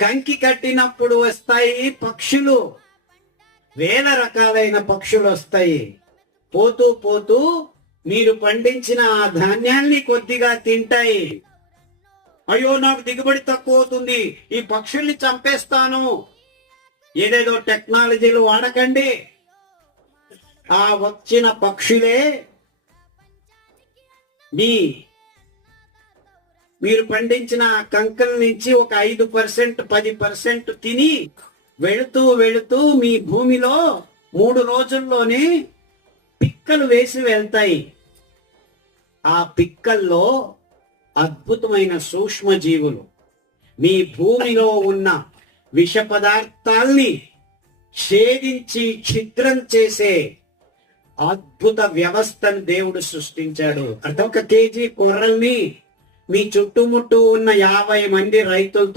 కంకి కట్టినప్పుడు వస్తాయి పక్షులు, వేల రకాలైన పక్షులు వస్తాయి. పోతూ పోతూ మీరు పండించిన ఆ ధాన్యాన్ని కొద్దిగా తింటాయి. అయ్యో నాకు దిగుబడి తక్కువ అవుతుంది, ఈ పక్షుల్ని చంపేస్తాను. ఏదేదో టెక్నాలజీలు వాడకండి. ఆ వచ్చిన పక్షులే మీరు పండించిన కంకల నుంచి ఒక 5% 10% తిని వెళుతూ వెళుతూ మీ భూమిలో 3 రోజుల్లోనే పిక్కలు వేసి వెళ్తాయి. ఆ పిక్కల్లో అద్భుతమైన సూక్ష్మజీవులు మీ భూమిలో ఉన్న విష పదార్థాల్ని ఛేదించి ఛిద్రం చేసే అద్భుత వ్యవస్థను దేవుడు సృష్టించాడు. అదొక కేజీ కొర్రల్ని మీ చుట్టుముట్టు ఉన్న 50 మంది రైతులతో